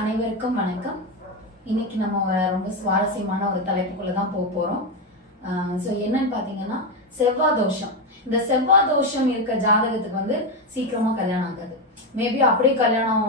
அனைவருக்கும் வணக்கம். இன்னைக்கு நம்ம ரொம்ப சுவாரஸ்யமான ஒரு தலைப்புக்குள்ள தான் போக போறோம். ஸோ என்னன்னு பார்த்தீங்கன்னா செவ்வாய் தோஷம் இந்த செவ்வாய் தோஷம் இருக்க ஜாதகத்துக்கு வந்து சீக்கிரமா கல்யாணம் ஆகாது. மேபி அப்படியே கல்யாணம்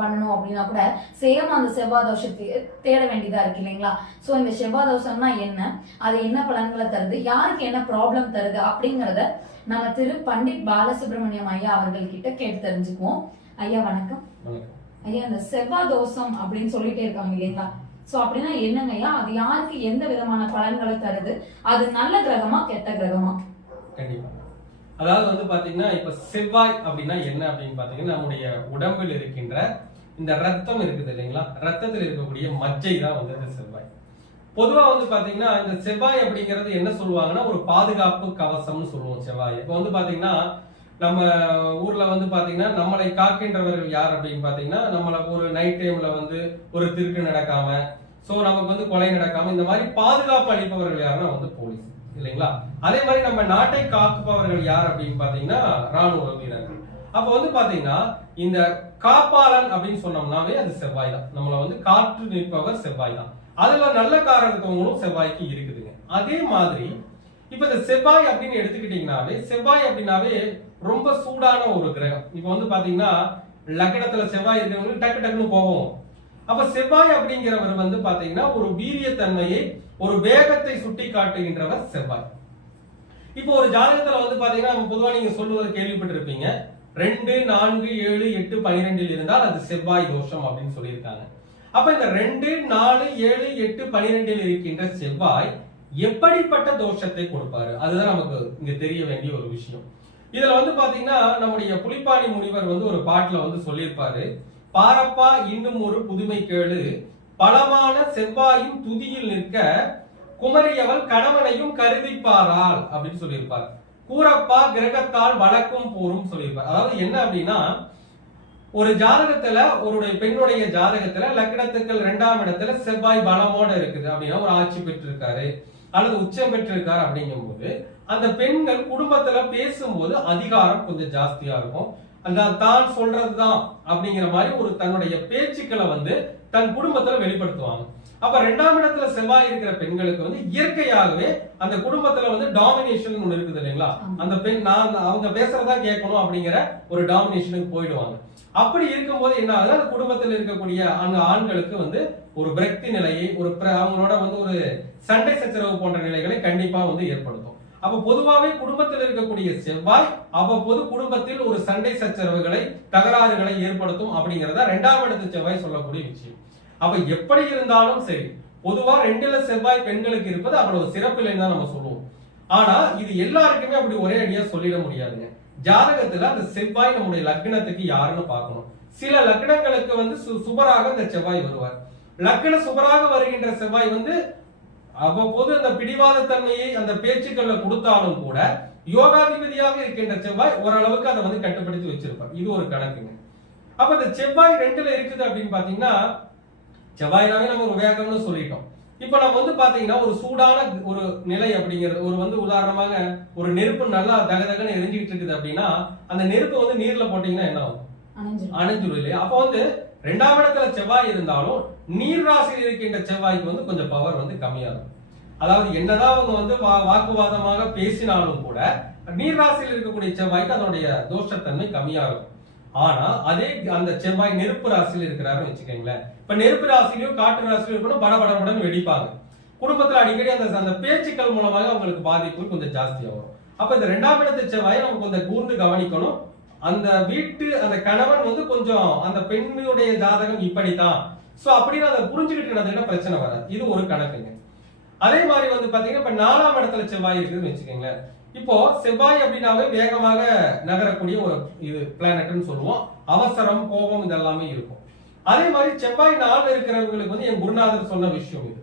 பண்ணணும் அப்படின்னா கூட சேம் அந்த செவ்வாய் தோஷத்தை தேட வேண்டியதா இருக்கு இல்லைங்களா? ஸோ இந்த செவ்வாய் தோஷம்னா என்ன? அது என்ன பலன்களை தருது? யாருக்கு என்ன ப்ராப்ளம் தருது? அப்படிங்கிறத நம்ம திரு பண்டிட் பாலசுப்ரமணியம் ஐயா அவர்கள் கிட்ட கேட்டு தெரிஞ்சுக்குவோம். ஐயா வணக்கம். வணக்கம். ஐயா இந்த செவ்வாய் தோஷம் அப்படின்னு சொல்லிட்டே இருக்காங்க இல்லைங்களா? சோ அப்படின்னா என்னங்கய்யா அது யாருக்கு எந்த விதமான பலன்களை தருது? அது நல்ல கிரகமா கெட்ட கிரகமா? கண்டிப்பா. அதாவது வந்து பாத்தீங்கன்னா இப்ப செவ்வாய் அப்படின்னா என்ன அப்படின்னு பாத்தீங்கன்னா நம்முடைய உடம்பில் இருக்கின்ற இந்த ரத்தம் இருக்குது இல்லைங்களா? ரத்தத்தில் இருக்கக்கூடிய மஜ்ஜை தான் வந்து இந்த செவ்வாய். பொதுவா வந்து பாத்தீங்கன்னா இந்த செவ்வாய் அப்படிங்கிறது என்ன சொல்லுவாங்கன்னா ஒரு பாதுகாப்பு கவசம்னு சொல்லுவோம் செவ்வாய். இப்போ வந்து பாத்தீங்கன்னா நம்ம ஊர்ல வந்து பாத்தீங்கன்னா நம்மளை காக்கின்றவர்கள் யார் அப்படின்னு பாத்தீங்கன்னா நம்மள ஒரு நைட் டைம்ல வந்து ஒரு திருக்கு நடக்காம சோ நமக்கு வந்து கொலை நடக்காம இந்த மாதிரி பாதுகாப்பு அளிப்பவர்கள் யாருன்னா வந்து போலீஸ் இல்லைங்களா? அதே மாதிரி நம்ம நாட்டை காப்பவர்கள் யார் அப்படின்னு பாத்தீங்கன்னா ராணுவ வீரர்கள். அப்ப வந்து பாத்தீங்கன்னா இந்த காப்பாளன் அப்படின்னு சொன்னோம்னாவே அது செவ்வாய் தான் நம்மள வந்து காற்று நிற்பவர் செவ்வாய் தான் அதுல நல்ல காரகத்துவங்களும் செவ்வாய்க்கு இருக்குதுங்க. அதே மாதிரி இப்ப இந்த செவ்வாய் அப்படின்னு எடுத்துக்கிட்டீங்கன்னாவே செவ்வாய் அப்படின்னாவே ரொம்ப சூடான ஒரு கிரகம். இப்ப வந்து பாத்தீங்கன்னா லக்னத்துல செவ்வாய் இருக்கிறவங்களுக்கு டக்கு டக்குன்னு போவோம் அப்ப செவ்வாய் அப்படிங்கிறவர் வந்து பாத்தீங்கன்னா ஒரு வீரியத்தன்மையை ஒரு வேகத்தை சுட்டி காட்டுகின்றவர் செவ்வாய். இப்போ ஒரு ஜாதகத்துல வந்து பாத்தீங்கன்னா நம்ம பொதுவா நீங்க சொல்லுவது கேள்விப்பட்டிருப்பீங்க. ரெண்டு நான்கு ஏழு எட்டு பனிரெண்டில் இருந்தால் அது செவ்வாய் தோஷம் அப்படின்னு சொல்லியிருக்காங்க. அப்ப இந்த ரெண்டு நாலு ஏழு எட்டு பனிரெண்டில் இருக்கின்ற செவ்வாய் எப்படிப்பட்ட தோஷத்தை கொடுப்பாரு? அதுதான் நமக்கு இங்க தெரிய வேண்டிய ஒரு விஷயம். இதுல வந்து பாத்தீங்கன்னா நம்முடைய புலிப்பாணி முனிவர் வந்து ஒரு பாட்டுல வந்து சொல்லியிருப்பாரு. பாரப்பா இன்னும் ஒரு புதுமை கேளு. பலமான செவ்வாயின் துதியில் நிற்க குமரியவள் கணவனையும் கருதிப்பாரால் அப்படின்னு சொல்லியிருப்பார். கூரப்பா கிரகத்தால் வழக்கும் போரும் சொல்லியிருப்பார். அதாவது என்ன அப்படின்னா ஒரு ஜாதகத்துல ஒரு பெண்ணுடைய ஜாதகத்துல லக்னத்துக்கள் ரெண்டாம் இடத்துல செவ்வாய் பலமோட இருக்குது அப்படின்னா ஒரு ஆட்சி பெற்றிருக்காரு அல்லது உச்சம் பெற்றிருக்காரு அப்படிங்கும்போது அந்த பெண்கள் குடும்பத்துல பேசும்போது அதிகாரம் கொஞ்சம் ஜாஸ்தியா இருக்கும். அந்த தான் சொல்றதுதான் அப்படிங்கிற மாதிரி ஒரு தன்னுடைய பேச்சுக்களை வந்து தன் குடும்பத்துல வெளிப்படுத்துவாங்க. அப்ப ரெண்டாம் இடத்துல செவ்வாய் இருக்கிற பெண்களுக்கு வந்து இயற்கையாகவே அந்த குடும்பத்துல வந்து டாமினேஷன் ஒண்ணு இருக்குது இல்லைங்களா? அந்த பெண் நான் அவங்க பேசுறதா கேட்கணும் அப்படிங்கிற ஒரு டாமினேஷனுக்கு போயிடுவாங்க. அப்படி இருக்கும்போது என்ன ஆகுது? அந்த குடும்பத்தில் இருக்கக்கூடிய அந்த ஆண்களுக்கு வந்து ஒரு விரக்தி நிலையை ஒரு அவங்களோட வந்து ஒரு சண்டை சச்சரவு போன்ற நிலைகளை கண்டிப்பா வந்து ஏற்படுத்தும். அப்ப பொதுவாவே குடும்பத்தில் இருக்கக்கூடிய செவ்வாய் அவ்வப்போது குடும்பத்தில் ஒரு சண்டை சச்சரவுகளை தகராறுகளை ஏற்படுத்தும் அப்படிங்கிறத ரெண்டாம் இடத்து செவ்வாய் சொல்லக்கூடிய விஷயம். அப்ப எப்படி இருந்தாலும் சரி பொதுவா ரெண்டுல செவ்வாய் பெண்களுக்கு இருப்பது அவ்வளவு சிறப்பில்லைன்னு தான் நம்ம சொல்லுவோம். ஆனா இது எல்லாருக்குமே அப்படி ஒரே அடியா சொல்லிட முடியாதுங்க. ஜாதகத்துல அந்த செவ்வாய் நம்முடைய லக்னத்துக்கு யாருன்னு பார்க்கணும். சில லக்னங்களுக்கு வந்து சு- சுபராக இந்த செவ்வாய் வருவார். லக்ன சுபராக வருகின்ற செவ்வாய் வந்து அவ்வப்போது அந்த பிடிவாத தன்மையை அந்த பேச்சுக்கள்ல கொடுத்தாலும் கூட யோகாதிபதியாக இருக்கின்ற செவ்வாய் ஓரளவுக்கு அதை வந்து கட்டுப்படுத்தி வச்சிருப்பார். இது ஒரு கணக்குங்க. அப்ப இந்த செவ்வாய் ரெண்டுல இருக்குது அப்படின்னு பாத்தீங்கன்னா செவ்வாய்னாவே நம்ம ஒரு வேகம்னு சொல்லிட்டோம். இப்ப நம்ம வந்து பாத்தீங்கன்னா ஒரு சூடான ஒரு நிலை அப்படிங்கிறது ஒரு வந்து உதாரணமாக ஒரு நெருப்பு நல்லா தகதகன்னு எரிஞ்சுக்கிட்டு இருக்குது அப்படின்னா அந்த நெருப்பு வந்து நீர்ல போட்டீங்கன்னா என்ன ஆகும்? அணைஞ்சிரும் இல்லையா? அப்போ வந்து ரெண்டாம் இடத்துல செவ்வாய் இருந்தாலும் நீர் ராசியில் இருக்கின்ற செவ்வாய்க்கு வந்து கொஞ்சம் பவர் வந்து கம்மியாகும் இருக்கும். அதாவது என்னதான் அவங்க வந்து வா- வாக்குவாதமாக பேசினாலும் கூட நீர் ராசியில் இருக்கக்கூடிய செவ்வாய்க்கு அதனுடைய தோஷத்தன்மை கம்மியாகும் இருக்கும். ஆனா அதே அந்த செவ்வாய் நெருப்பு ராசியில் இருக்கிறாருன்னு வச்சுக்கோங்களேன். இப்ப நெருப்பு ராசிலையோ காற்று ராசிலையோ இருக்கணும் பட படமுடன் வெடிப்பாங்க. குடும்பத்துல அடிக்கடி அந்த அந்த பேச்சுக்கள் மூலமாக அவங்களுக்கு பாதிப்பு கொஞ்சம் ஜாஸ்தியாக வரும் அப்ப இந்த ரெண்டாம் இடத்து செவ்வாயை நம்ம கொஞ்சம் கூர்ந்து கவனிக்கணும். அந்த வீட்டு அந்த கணவன் வந்து கொஞ்சம் அந்த பெண்ணுடைய ஜாதகம் இப்படித்தான். சோ அப்படின்னு அதை புரிஞ்சுக்கிட்டு நடந்துக்கிட்டா பிரச்சனை வராது. இது ஒரு கணக்குங்க. அதே மாதிரி வந்து பாத்தீங்கன்னா இப்ப நாலாம் இடத்துல செவ்வாய் இருக்குதுன்னு வச்சுக்கோங்களேன். இப்போ செவ்வாய் அப்படின்னாவே வேகமாக நகரக்கூடிய ஒரு இது பிளானட்னு சொல்லுவோம். அவசரம் கோபம் இதெல்லாமே இருக்கும். அதே மாதிரி செவ்வாய் நாள் இருக்கிறவங்களுக்கு வந்து என் குருநாதர் சொன்ன விஷயம் இது.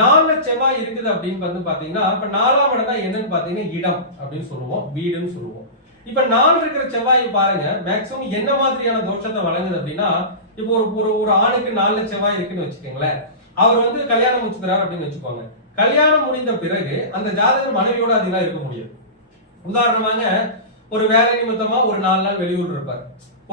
நாலுல செவ்வாய் இருக்குது அப்படின்னு வந்து பாத்தீங்கன்னா இப்ப நாலாம் இடம் தான் என்னன்னு பாத்தீங்கன்னா இடம் அப்படின்னு சொல்லுவோம். வீடுன்னு சொல்லுவோம். இப்ப நாலு இருக்கிற செவ்வாயை பாருங்க மேக்சிமம் என்ன மாதிரியான தோஷத்தை வழங்குது அப்படின்னா இப்போ ஒரு ஒரு ஒரு ஆணுக்கு நாலு செவ்வாய் இருக்குன்னு வச்சுக்கோங்களேன். அவர் வந்து கல்யாணம் முடிச்சுக்கிறார் அப்படின்னு வச்சுக்கோங்க. கல்யாணம் முடிந்த பிறகு அந்த ஜாதகர் மனைவியோட அதிகம் இருக்க முடியும் உதாரணமாக ஒரு வேலை நிமித்தமா ஒரு நாலு நாள் வெளியூர் இருப்பார்.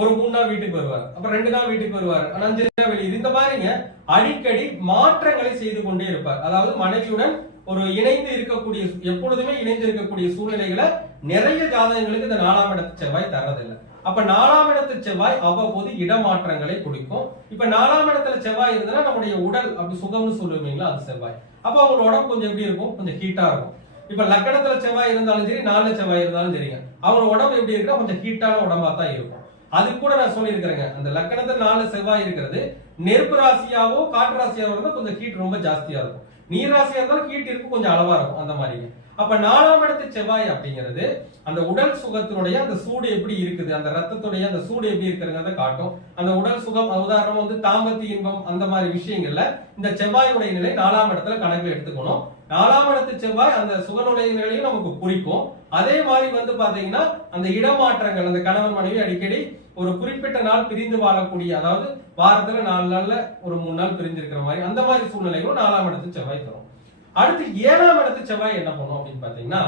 ஒரு மூணு நாள் வீட்டுக்கு வருவார். அப்புறம் ரெண்டு நாள் வீட்டுக்கு வருவார். ஆனா அஞ்சு நாள் வெளியூர் இந்த மாதிரிங்க அடிக்கடி மாற்றங்களை செய்து கொண்டே இருப்பார். அதாவது மனைவியுடன் ஒரு இணைந்து இருக்கக்கூடிய எப்பொழுதுமே இணைந்து இருக்கக்கூடிய சூழ்நிலைகளை நிறைய ஜாதகங்களுக்கு இந்த நாலாம் இடத்து செவ்வாய் தர்றதில்லை. அப்ப நாலாம் இடத்து செவ்வாய் அவ்வப்போது இடமாற்றங்களை கொடுக்கும் இப்ப நாலாம் இடத்துல செவ்வாய் இருந்ததுன்னா நம்முடைய உடல் அப்படி சுகம்னு சொல்லுவீங்களா அது செவ்வாய். அப்ப அவங்களோட உடம்பு கொஞ்சம் எப்படி இருக்கும்? கொஞ்சம் ஹீட்டா இருக்கும். இப்ப லக்கணத்துல செவ்வாய் இருந்தாலும் சரி நாலு செவ்வாய் இருந்தாலும் சரிங்க. அவங்க உடம்பு எப்படி இருக்குன்னா கொஞ்சம் ஹீட்டான உடம்பா தான் இருக்கும். அது கூட நான் சொல்லியிருக்கிறேங்க. அந்த லக்கணத்துல நாலு செவ்வாய் இருக்கிறது நெருப்பு ராசியாவோ காற்று ராசியாவோ இருந்தா கொஞ்சம் ஹீட் ரொம்ப ஜாஸ்தியா இருக்கும். நீர் ராசியா இருந்தாலும் ஹீட் இருக்கும் கொஞ்சம் அளவா இருக்கும் அந்த மாதிரி. அப்ப நாலாம் இடத்து செவ்வாய் அப்படிங்கிறது அந்த உடல் சுகத்தினுடைய அந்த சூடு எப்படி இருக்குது அந்த ரத்தத்துடைய அந்த சூடு எப்படி இருக்குங்கிறத காட்டும். அந்த உடல் சுகம் உதாரணம் வந்து தாம்பத்தி இன்பம் அந்த மாதிரி விஷயங்கள்ல இந்த செவ்வாயுடைய நிலை நாலாம் இடத்துல கணக்கில் எடுத்துக்கணும். நாலாம் இடத்து செவ்வாய் அந்த சுகனுடைய நிலையும் நமக்கு குறிக்கும். அதே மாதிரி வந்து பாத்தீங்கன்னா அந்த இடமாற்றங்கள் அந்த கணவன் மனைவி அடிக்கடி ஒரு குறிப்பிட்ட நாள் பிரிந்து வாழக்கூடிய அதாவது வாரத்துல நாலு நாள்ல ஒரு மூணு நாள் பிரிஞ்சிருக்கிற மாதிரி அந்த மாதிரி சூழ்நிலைகளும் நாலாம் இடத்து செவ்வாய் தரும். அடுத்து ஏழாம் இடத்து செவ்வாய் என்ன பண்ணும் அப்படின்னு பாத்தீங்கன்னா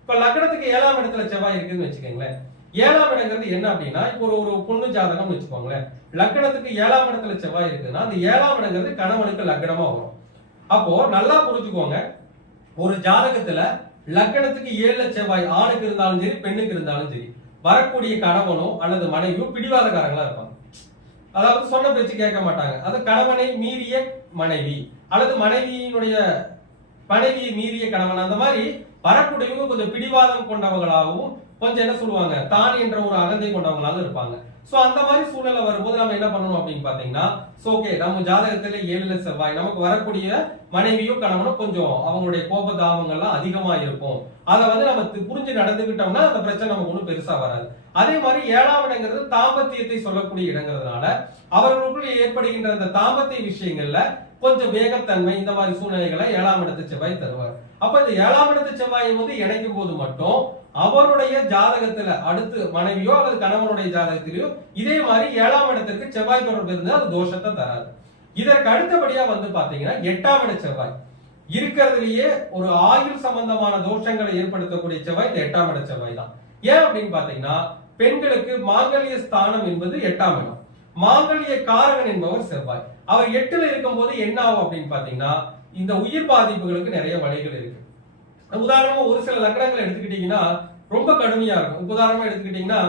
இப்ப லக்னத்துக்கு ஏழாம் இடத்துல செவ்வாய் இருக்குன்னு வச்சுக்கோங்களேன். ஏழாம் இடங்கிறது என்ன அப்படின்னா இப்போ ஒரு ஒரு பொண்ணு ஜாதகம் வச்சுக்கோங்களேன். லக்னத்துக்கு ஏழாம் இடத்துல செவ்வாய் இருக்குன்னா அந்த ஏழாம் இடங்கிறது கணவனுக்கு லக்னமா வரும். அப்போ நல்லா புரிஞ்சுக்கோங்க ஒரு ஜாதகத்துல லக்னத்துக்கு ஏழுல செவ்வாய் ஆணுக்கு இருந்தாலும் சரி பெண்ணுக்கு இருந்தாலும் சரி வரக்கூடிய கணவனோ அல்லது மனைவியோ பிடிவாதக்காரங்களா இருப்பாங்க. அதாவது சொன்ன பேச்சு கேட்க மாட்டாங்க. அது கணவனை மீறிய மனைவி அல்லது மனைவியினுடைய மனைவியை மீறிய கணவன். அந்த மாதிரி வரக்கூடியவங்க கொஞ்சம் பிடிவாதம் கொண்டவங்களாகவும் கொஞ்சம் என்ன சொல்லுவாங்க? தான் என்ற ஒரு அகந்தை கொண்டவங்களாக இருப்பாங்க. சோ அந்த மாதிரி சூழ்நிலை வரும்போது நம்ம என்ன பண்ணணும் அப்படின்னு பாத்தீங்கன்னா ஓகே நம்ம ஜாதகத்துல ஏழுல செவ்வாய் நமக்கு வரக்கூடிய மனைவியோ கணவனோ கொஞ்சம் அவங்களுடைய கோப தாபங்கள்லாம் அதிகமா இருக்கும். அதை வந்து நம்ம புரிஞ்சு நடந்துக்கிட்டோம்னா அந்த பிரச்சனை நமக்கு ஒன்றும் பெருசா வராது. அதே மாதிரி ஏழாம் இடங்கிறது தாம்பத்தியத்தை சொல்லக்கூடிய இடங்கிறதுனால அவர்களுக்குள் ஏற்படுகின்ற அந்த தாம்பத்திய விஷயங்கள்ல கொஞ்சம் வேகத்தன்மை இந்த மாதிரி சூழ்நிலைகளை ஏழாம் இடத்து செவ்வாய் தருவார். அப்ப இந்த ஏழாம் இடத்து செவ்வாயை வந்து இணைக்கும் போது மட்டும் அவருடைய ஜாதகத்துல அடுத்து மனைவியோ அல்லது கணவனுடைய ஜாதகத்திலயோ இதே மாதிரி ஏழாம் இடத்திற்கு செவ்வாய் தொடர்பு இருந்தால் அது தோஷத்தை தராது. இதற்கு அடுத்தபடியா வந்து பாத்தீங்கன்னா எட்டாம் இட செவ்வாய். இருக்கிறதுலயே ஒரு ஆயுள் சம்பந்தமான தோஷங்களை ஏற்படுத்தக்கூடிய செவ்வாய் இந்த எட்டாம் இட செவ்வாய் தான். ஏன் அப்படின்னு பாத்தீங்கன்னா பெண்களுக்கு மாங்கல்ய ஸ்தானம் என்பது எட்டாம் இடம். மாங்கல்ய காரகன் என்பவர் செவ்வாய். அவர் எட்டுல இருக்கும்போது என்ன ஆகும் அப்படின்னு பாத்தீங்கன்னா இந்த உயிர் பாதிப்புகளுக்கு நிறைய வழிகள் இருக்கு. உதாரணமா ஒரு சில லக்கணங்களை எடுத்துக்கிட்டீங்கன்னா ரொம்ப கடுமையா இருக்கும். உதாரணமா எடுத்துக்கிட்டீங்கன்னா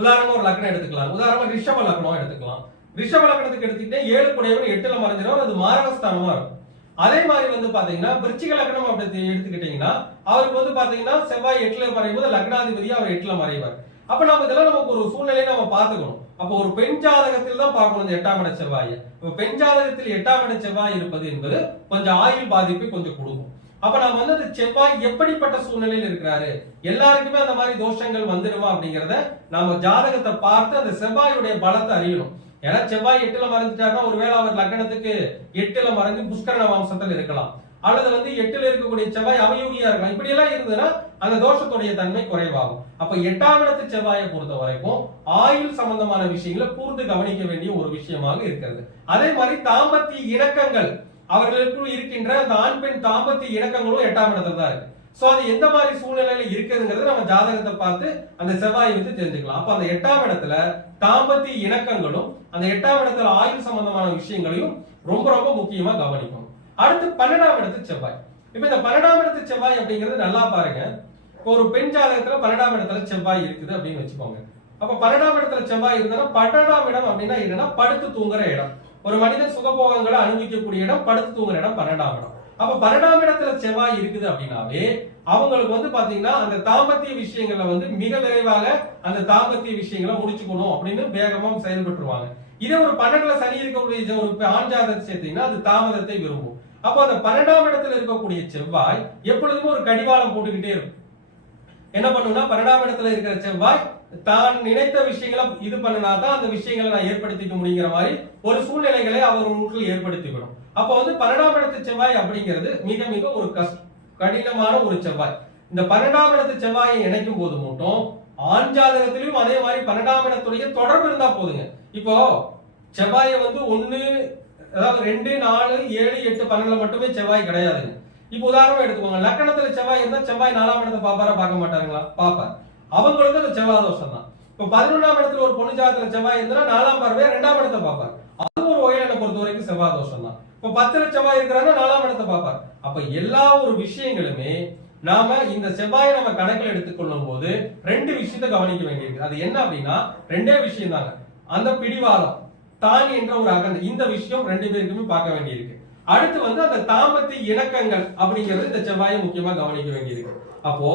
உதாரணமா ஒரு லக்னம் எடுத்துக்கலாம். உதாரணமா ரிஷப லக்னம் எடுத்துக்கலாம். ரிஷப லக்னத்துக்கு எடுத்துக்கிட்டே ஏழு குடையவர் எட்டுல மறைஞ்சிடும் அது மாரகஸ்தானமா இருக்கும். அதே மாதிரி வந்து பாத்தீங்கன்னா விருச்சிக லக்னம் அப்படி எடுத்துக்கிட்டீங்கன்னா அவருக்கு வந்து பாத்தீங்கன்னா செவ்வாய் எட்டுல மறையும் போது லக்னாதிபதி அவர் எட்டுல மறைவார். அப்ப நம்ம இதெல்லாம் நமக்கு ஒரு சூழ்நிலையை நம்ம பார்த்துக்கணும். அப்போ ஒரு பெண் ஜாதகத்தில் தான் பார்க்கணும் இந்த எட்டாம் இட செவ்வாயை. பெண் ஜாதகத்தில் எட்டாம் இட செவ்வாய் இருப்பது என்பது கொஞ்சம் ஆயுள் பாதிப்பை கொஞ்சம் கொடுக்கும். அப்ப நம்ம வந்து அந்த செவ்வாய் எப்படிப்பட்ட சூழ்நிலையில் இருக்கிறாரு? எல்லாருக்குமே அந்த மாதிரி தோஷங்கள் வந்துடுமா அப்படிங்கறத நாம ஜாதகத்தை பார்த்து அந்த செவ்வாயுடைய பலத்தை அறியணும். ஏன்னா செவ்வாய் எட்டுல மறைஞ்சிட்டாருன்னா ஒருவேளை அவர் லக்னத்துக்கு எட்டுல மறைஞ்சு புஷ்கரண வம்சத்தில் இருக்கலாம். அல்லது வந்து எட்டுல இருக்கக்கூடிய செவ்வாய் அவயோகியா இருக்கலாம். இப்படி எல்லாம் இருந்ததுன்னா அந்த தோஷத்துடைய தன்மை குறைவாகும். அப்ப எட்டாம் இடத்து செவ்வாயை பொறுத்த வரைக்கும் ஆயுள் சம்பந்தமான விஷயங்களை கூர்ந்து கவனிக்க வேண்டிய ஒரு விஷயமாக இருக்கிறது. அதே மாதிரி தாம்பத்திய இணக்கங்கள் அவர்களுக்குள் இருக்கின்ற அந்த ஆண் பெண் தாம்பத்திய இணக்கங்களும் எட்டாம் இடத்துல தான் இருக்கு. சோ அது எந்த மாதிரி சூழ்நிலையில இருக்குதுங்கிறது நம்ம ஜாதகத்தை பார்த்து அந்த செவ்வாயை வந்து தெரிஞ்சுக்கலாம். அப்ப அந்த எட்டாம் இடத்துல தாம்பத்திய இணக்கங்களும் அந்த எட்டாம் இடத்துல ஆயுள் சம்பந்தமான விஷயங்களையும் ரொம்ப ரொம்ப முக்கியமா கவனிக்கும் அடுத்து பன்னெண்டாம் இடத்து செவ்வாய். இப்ப இந்த பன்னெண்டாம் இடத்து செவ்வாய் அப்படிங்கிறது நல்லா பாருங்க. இப்போ ஒரு பெண் ஜாதகத்துல பன்னெண்டாம் இடத்துல செவ்வாய் இருக்குது அப்படின்னு வச்சுக்கோங்க. அப்ப பன்னெண்டாம் இடத்துல செவ்வாய் இருந்ததுன்னா பன்னெண்டாம் இடம் அப்படின்னா என்னன்னா படுத்து தூங்குற இடம். ஒரு மனிதன் சுகபோகங்களை அனுபவிக்கக்கூடிய இடம் படுத்து தூங்குற இடம் பன்னெண்டாம் இடம். அப்ப பன்னெண்டாம் இடத்துல செவ்வாய் இருக்குது அப்படின்னாவே அவங்களுக்கு வந்து பாத்தீங்கன்னா அந்த தாம்பத்திய விஷயங்களை வந்து மிக விரைவாக அந்த தாம்பத்திய விஷயங்களை முடிச்சுக்கணும் அப்படின்னு வேகமா செயல்பட்டுருவாங்க. இதே ஒரு பன்னெண்டுல சனி இருக்கக்கூடிய ஒரு ஆண் ஜாதகத்தை சேர்த்தீங்கன்னா அது தாமதத்தை விரும்பும். அப்போ அந்த பன்னெண்டாம் இடத்துல இருக்கக்கூடிய செவ்வாய் எப்பொழுதுமே ஒரு கடிவாளம் போட்டுக்கிட்டே இருக்கும். என்ன பண்ணுன்னா பன்னெண்டாம் இடத்துல இருக்கிற செவ்வாய் தான் நினைத்த விஷயங்களை இது பண்ணினாதான் அந்த விஷயங்களை நான் ஏற்படுத்திக்க முடியுங்கிற மாதிரி ஒரு சூழ்நிலைகளை அவர் அவர்களுக்குள் ஏற்படுத்திக்கணும் அப்போ வந்து பன்னெண்டாம் இடத்து செவ்வாய் அப்படிங்கிறது மிக மிக ஒரு கஷ்ட கடினமான ஒரு செவ்வாய். இந்த பன்னெண்டாம் இடத்து செவ்வாயை இணைக்கும் போது மட்டும் ஆண் ஜாதகத்திலையும் அதே மாதிரி பன்னெண்டாம் இடத்துடைய தொடர்பு இருந்தா போதுங்க. இப்போ செவ்வாயை வந்து ஒன்னு அதாவது ரெண்டு நாலு ஏழு எட்டு பன்னெண்டுல மட்டுமே செவ்வாய் கிடையாதுங்க இப்போ உதாரணமா எடுத்துக்கோங்க. லக்கணத்துல செவ்வாய் இருந்தா செவ்வாய் நாலாம் இடத்தை பாப்பாரா பார்க்க மாட்டாங்களா பாப்பார். அவங்களுக்கு அந்த செவ்வாய் தோஷம் தான் இப்போ பதினொன்றாம் இடத்துல ஒரு பொண்ணு ஜாதத்துல செவ்வாய் இருந்தா நாலாம் பார்வையா ரெண்டாம் இடத்தை பார்ப்பார் அது ஒரு வகையில பொறுத்த வரைக்கும் செவ்வாய் தோஷம் தான் இப்போ பத்துல செவ்வாய் இருக்கிறாங்கன்னா நாலாம் இடத்தை பார்ப்பார் அப்ப எல்லா ஒரு விஷயங்களுமே நாம இந்த செவ்வாயை நம்ம கணக்கில் எடுத்துக்கொள்ளும் போது ரெண்டு விஷயத்தை கவனிக்க வேண்டியிருக்கு. அது என்ன அப்படின்னா ரெண்டே விஷயம் தாங்க அந்த பிடிவாதம். தான் என்ற ஒரு அகந்த. இந்த விஷயம் ரெண்டு பேருக்குமே பார்க்க வேண்டியிருக்கு. அடுத்து வந்து அந்த தாம்பத்திய இணக்கங்கள் அப்படிங்கிறது இந்த செவ்வாயை முக்கியமா கவனிக்க வேண்டியிருக்கு. அப்போ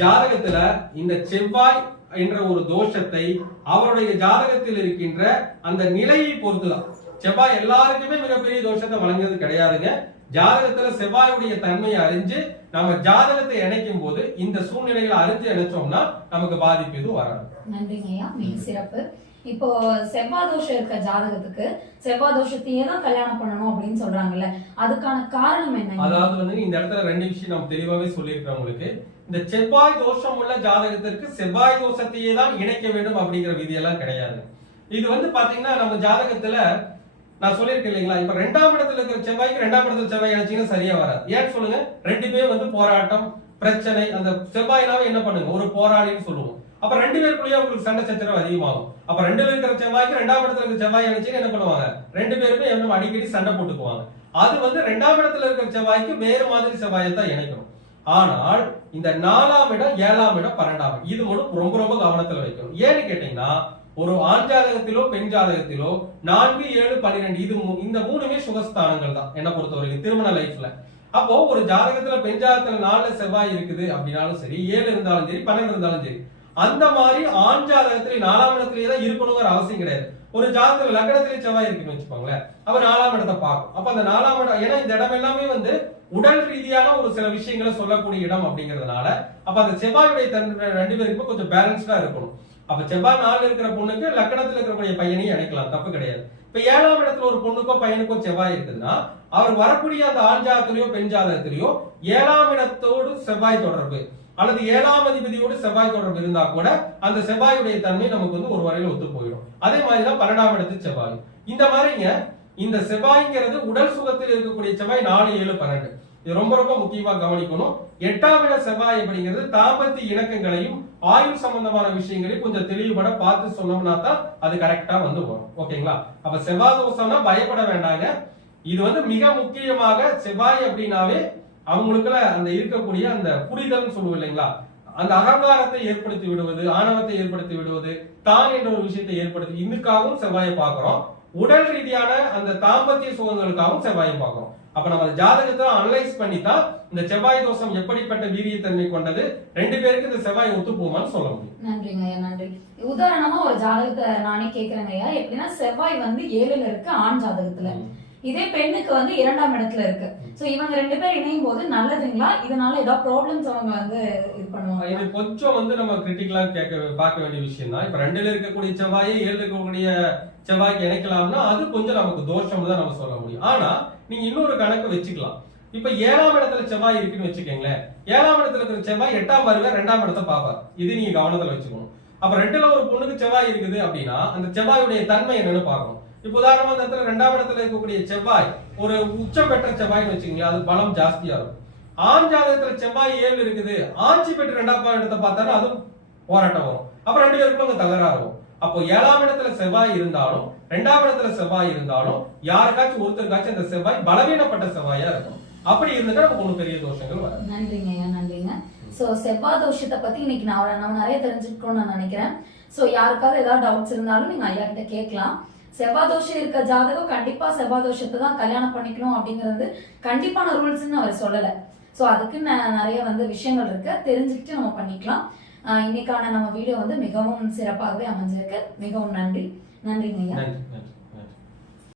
ஜாதகத்துல இந்த செவ்வாய் என்ற ஒரு தோஷத்தை அவருடைய ஜாதகத்தில் இருக்கின்ற அந்த நிலையை பொறுத்துதான். செவ்வாய் எல்லாருக்குமே மிகப்பெரிய தோஷத்தை வழங்குறது கிடையாதுங்க. ஜாதகத்துல செவ்வாயுடைய தன்மையை அறிஞ்சு நம்ம ஜாதகத்தை இணைக்கும் போது இந்த சூழ்நிலைகளை அறிஞ்சு இணைச்சோம்னா நமக்கு பாதிப்பு எதுவும் வராது. நன்றிங்க ஐயா மிக சிறப்பு. இப்போ செவ்வாய் தோஷம் இருக்க ஜாதகத்துக்கு செவ்வாய் தோஷத்தையே தான் கல்யாணம் பண்ணணும் அப்படின்னு சொல்றாங்கல்ல. அதுக்கான காரணம் என்ன? அதாவது வந்து இந்த இடத்துல ரெண்டு விஷயம் நம்ம தெளிவாவே சொல்லியிருக்கிறோம் உங்களுக்கு. இந்த செவ்வாய் தோஷம் உள்ள ஜாதகத்திற்கு செவ்வாய் தோஷத்தையே தான் இணைக்க வேண்டும் அப்படிங்கிற விதியெல்லாம் கிடையாது. இது வந்து பாத்தீங்கன்னா நம்ம ஜாதகத்துல நான் சொல்லியிருக்கேன் இல்லைங்களா? இப்ப ரெண்டாம் இடத்துல இருக்கிற செவ்வாய்க்கு ரெண்டாம் இடத்துல செவ்வாய் இணைச்சிங்கன்னா சரியா வராது. ஏன்னு சொல்லுங்க? ரெண்டுமே வந்து போராட்டம் பிரச்சனை அந்த செவ்வாயினாவே என்ன பண்ணுங்க? ஒரு போராளின்னு சொல்லுவோம். அப்ப ரெண்டு பேருக்குள்ளேயே உங்களுக்கு சண்டை சச்சரவு அதிகமாகும். அப்ப ரெண்டுல இருக்கிற செவ்வாய்க்கு ரெண்டாம் இடத்துல இருக்கிற செவ்வாய் இணைச்சின்னு என்ன பண்ணுவாங்க? ரெண்டு பேருமே என்ன அடிக்கடி சண்டை போட்டுக்குவாங்க. அது வந்து ரெண்டாம் இடத்துல இருக்கிற செவ்வாய்க்கு வேறு மாதிரி செவ்வாயை தான் இணைக்கணும் ஆனால் இந்த நாலாம் இடம் ஏழாம் இடம் பன்னெண்டாம் இடம் இது மட்டும் ரொம்ப ரொம்ப கவனத்துல வைக்கணும். ஏன்னு கேட்டீங்கன்னா ஒரு ஆண் ஜாதகத்திலோ பெண் ஜாதகத்திலோ நான்கு ஏழு பன்னிரெண்டு இது மூ- இந்த மூணுமே சுகஸ்தானங்கள் தான் என்ன பொறுத்த வரைக்கும் திருமண லைஃப்ல அப்போ ஒரு ஜாதகத்துல பெண் ஜாதகத்துல நாலுல செவ்வாய் இருக்குது அப்படின்னாலும் சரி ஏழு இருந்தாலும் சரி பன்னெண்டு இருந்தாலும் சரி அந்த மாதிரி ஆண் ஜாதகத்துல நாலாம் இடத்துலயே தான் இருக்கணுங்கிற அவசியம் கிடையாது. ஒரு ஜாதகத்துல லக்னத்திலே செவ்வாய் இருக்குன்னு வச்சுக்கோங்களேன். அப்ப நாலாம் இடத்தை பார்க்கும் அப்ப அந்த நாலாம் இடம் ஏன்னா இந்த இடம் எல்லாமே வந்து உடல் ரீதியான ஒரு சில விஷயங்களை சொல்லக்கூடிய இடம் அப்படிங்கிறதுனால அப்ப அந்த செவ்வாயுடைய தன்மை ரெண்டு பேருக்குமே கொஞ்சம் பேலன்ஸ்டா இருக்கணும். அப்ப செவ்வாய் நாள் இருக்கிற பொண்ணுக்கு லக்னத்துல இருக்கக்கூடிய பையனையும் அடைக்கலாம் தப்பு கிடையாது. இப்ப ஏழாம் இடத்துல ஒரு பொண்ணுக்கோ பையனுக்கோ செவ்வாய் இருக்குதுன்னா அவர் வரக்கூடிய அந்த ஆண் ஜாதகத்திலயோ பெண் ஜாதகத்திலயோ ஏழாம் இடத்தோடு செவ்வாய் தொடர்பு. அல்லது ஏழாம் அதிபதியோடு செவ்வாய் தொடர்பு இருந்தா கூட அந்த செவ்வாயுடைய தன்மை நமக்கு வந்து ஒரு வரையில ஒத்து போயிடும். அதே மாதிரிதான் பன்னெண்டாம் இடத்து செவ்வாய். இந்த மாதிரிங்க இந்த செவ்வாய்ங்கிறது உடல் சுகத்தில் இருக்கக்கூடிய செவ்வாய் நாலு ஏழு பன்னெண்டு. இது ரொம்ப ரொம்ப முக்கியமா கவனிக்கணும். எட்டாம் இட செவ்வாய் அப்படிங்கிறது தாம்பத்தி இணக்கங்களையும் ஆயுள் சம்பந்தமான விஷயங்களையும் கொஞ்சம் தெளிவுபட பார்த்து சொன்னோம்னா தான் அது கரெக்டா வந்து வரும். ஓகேங்களா? அப்ப செவ்வாய் தோஷம்னா பயப்பட வேண்டாங்க. இது வந்து மிக முக்கியமாக செவ்வாய் அப்படின்னாவே அவங்களுக்குள்ள அந்த இருக்கக்கூடிய அந்த புரிதல்னு சொல்லுவோம் இல்லைங்களா? அந்த அகங்காரத்தை ஏற்படுத்தி விடுவது ஆணவத்தை ஏற்படுத்தி விடுவது தான் என்ற ஒரு விஷயத்தை ஏற்படுத்தி இதுக்காகவும் செவ்வாயை பார்க்கிறோம். உடல் ரீதியான அந்த தாம்பத்திய சுகங்களுக்காகவும் செவ்வாயை பார்க்கிறோம். அப்ப நம்ம ஜாதகத்தை அனலைஸ் பண்ணி தான் இந்த செவ்வாய் தோஷம் எப்படிப்பட்ட வீரியத்தன்மை கொண்டது ரெண்டு பேருக்கு இந்த செவ்வாய் ஒத்து போமான்னு சொல்ல முடியும். நன்றிங்க ஐயா நன்றி. உதாரணமா ஒரு ஜாதகத்தை நானே கேக்குறேங்க ஐயா. எப்படின்னா செவ்வாய் வந்து ஏழுல இருக்கு ஆண் ஜாதகத்துல. இதே பெண்ணுக்கு வந்து இரண்டாம் இடத்துல இருக்கு. சோ இவங்க ரெண்டு பேர் இணையும் போது நல்லதுங்களா? இதனால ஏதாவது ப்ராப்ளம்ஸ் அவங்க வந்து இது பண்ணுவாங்க. இது கொஞ்சம் வந்து நம்ம கிரிட்டிக்கலா கேட்க பார்க்க வேண்டிய விஷயம் தான். இப்ப ரெண்டுல இருக்கக்கூடிய செவ்வாயை ஏழு இருக்கக்கூடிய செவ்வாய்க்கு இணைக்கலாம்னா அது கொஞ்சம் நமக்கு தோஷம் தான் நம்ம சொல்ல முடியும். ஆனா நீங்க இன்னொரு கணக்கு வச்சுக்கலாம். இப்ப ஏழாம் இடத்துல செவ்வாய் இருக்குன்னு வச்சுக்கோங்களேன். ஏழாம் இடத்துல இருக்கிற செவ்வாய் எட்டாம் வருவ ரெண்டாம் இடத்தை பார்ப்பார். இது நீங்க கவனத்துல வச்சுக்கணும். அப்ப ரெண்டுல ஒரு பொண்ணுக்கு செவ்வாய் இருக்குது அப்படின்னா அந்த செவ்வாயுடைய தன்மை என்னன்னு பார்க்கணும். இப்போ உதாரணமா அந்த இடத்துல ரெண்டாம் இடத்துல இருக்கக்கூடிய செவ்வாய் ஒரு உச்சம் பெற்ற செவ்வாய்னு வச்சுக்கோங்களேன் அது பலம் ஜாஸ்தியா இருக்கும். ஆண் ஜாதகத்துல செவ்வாய் ஏழு இருக்குது ஆட்சி பெற்று ரெண்டாம் இடத்தை பார்த்தாலும் அதுவும் போராட்டம் வரும். அப்ப ரெண்டு பேருக்குள்ள அங்க தகராறும் அப்போ ஏழாம் இடத்துல செவ்வாய் இருந்தாலும் ரெண்டாம் இடத்துல செவ்வாய் இருந்தாலும் யாருக்காச்சும் ஒருத்தருக்காச்சும் இந்த செவ்வாய் பலவீனப்பட்ட செவ்வாயா இருக்கும். அப்படி இருந்துட்டா நமக்கு ஒண்ணும் பெரிய தோஷங்கள் வரும் நன்றிங்க ஐயா நன்றிங்க. சோ செவ்வாய் தோஷத்தை பத்தி இன்னைக்கு நான் நம்ம நிறைய தெரிஞ்சுக்கணும்னு நான் நினைக்கிறேன். சோ யாருக்காவது ஏதாவது டவுட்ஸ் இருந்தாலும் நீங்க ஐயா கிட்ட கேட்கலாம். செவ்வாதோஷம் இருக்க ஜாதகம் கண்டிப்பா செவ்வாதோஷத்தை தான் கல்யாணம் பண்ணிக்கணும் அப்படிங்கிறது கண்டிப்பான ரூல்ஸ்னு அவர் சொல்லல. சோ அதுக்கு நிறைய வந்து விஷயங்கள் இருக்கு. தெரிஞ்சுக்கிட்டு நம்ம பண்ணிக்கலாம். ஆஹ் இன்னைக்கான நம்ம வீடியோ வந்து மிகவும் சிறப்பாகவே அமைஞ்சிருக்கு. மிகவும் நன்றி. நன்றிங்க ஐயா. நன்றி நன்றி.